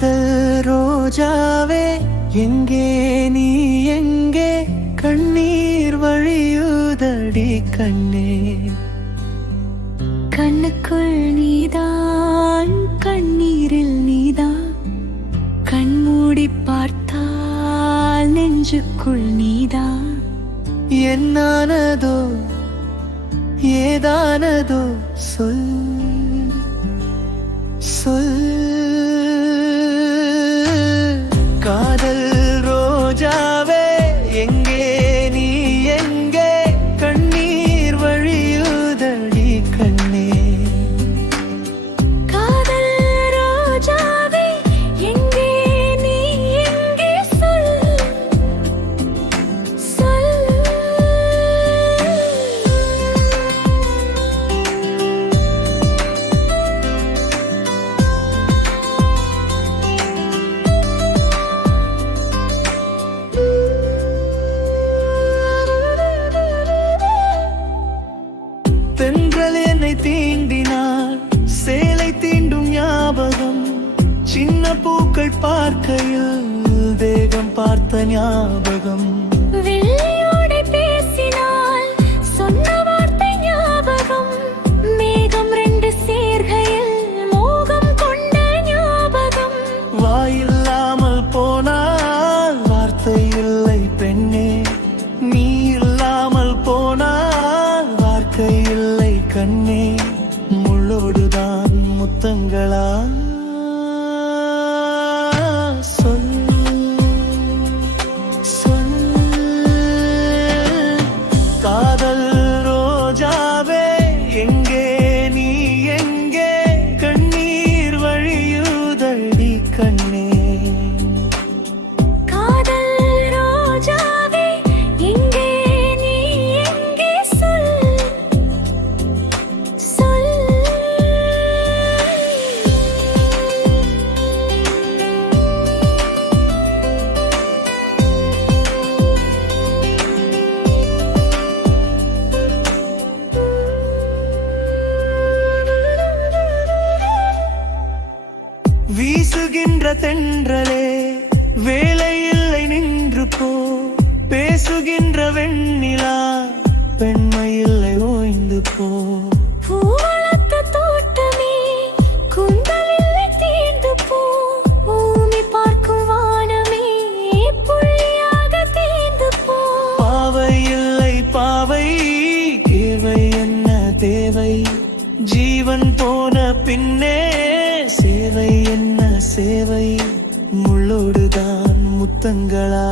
காதல் ரோஜாவே எங்கே நீ எங்கே கண்ணீர் வழியுதடி கண்ணே கண்ணுக்குள் நீதான் கண்ணீரில் நீதான் கண்மூடி பார்த்தால் நெஞ்சுக்குள் நீதான் என்னானதோ ஏதானதோ சொல் சொல் காதல் ரோஜாவே எங்கே நீ எங்கே கண்ணீர் வழியுதடி கண்ணே காதல் ரோஜாவே எங்கே நீ எங்கே சொல் சொல் தென்றல் என்னை தீண்டினாள் சேலை தீண்டும் ஞாபகம் சின்ன பூக்கள் பார்க்கையில் தேகம் பார்த்த ஞாபகம் வெள்ளியோடை பேசினால் சொன்ன வார்த்தை ஞாபகம் மேகம் ரெண்டு சேர்கையில் மோகம் கொண்ட ஞாபகம் வாயில்லாமல் போனால் வார்த்தை இல்லை பெண்ணே நீ இல்லாமல் போனால் வார்த்தை இல்லை கண்ணே முள்ளோடுதான் முத்தங்களா சொல் சொல் காதல் ரோஜாவே எங்கே நீ எங்கே கண்ணீர் வழியுதடி கண்ணே காதல் ரோஜாவே எங்கே நீ எங்கே சொல் சொல் வீசுகின்ற தென்றலே வேலை இல்லை நின்று போ பேசுகின்ற வெண்ணிலா பெண்மை இல்லை ஓய்ந்து போ பூவளத்த தோட்டமே குந்தல் இல்லை தீர்ந்து போ பூமி பார்க்கும் வானமே புள்ளியாக தீர்ந்து போ பாவை இல்லை பாவை தேவை என்ன தேவை ஜீவன் போன பின்னே சேவை என்ன சேவை முள்ளோடுதான் முத்தங்களா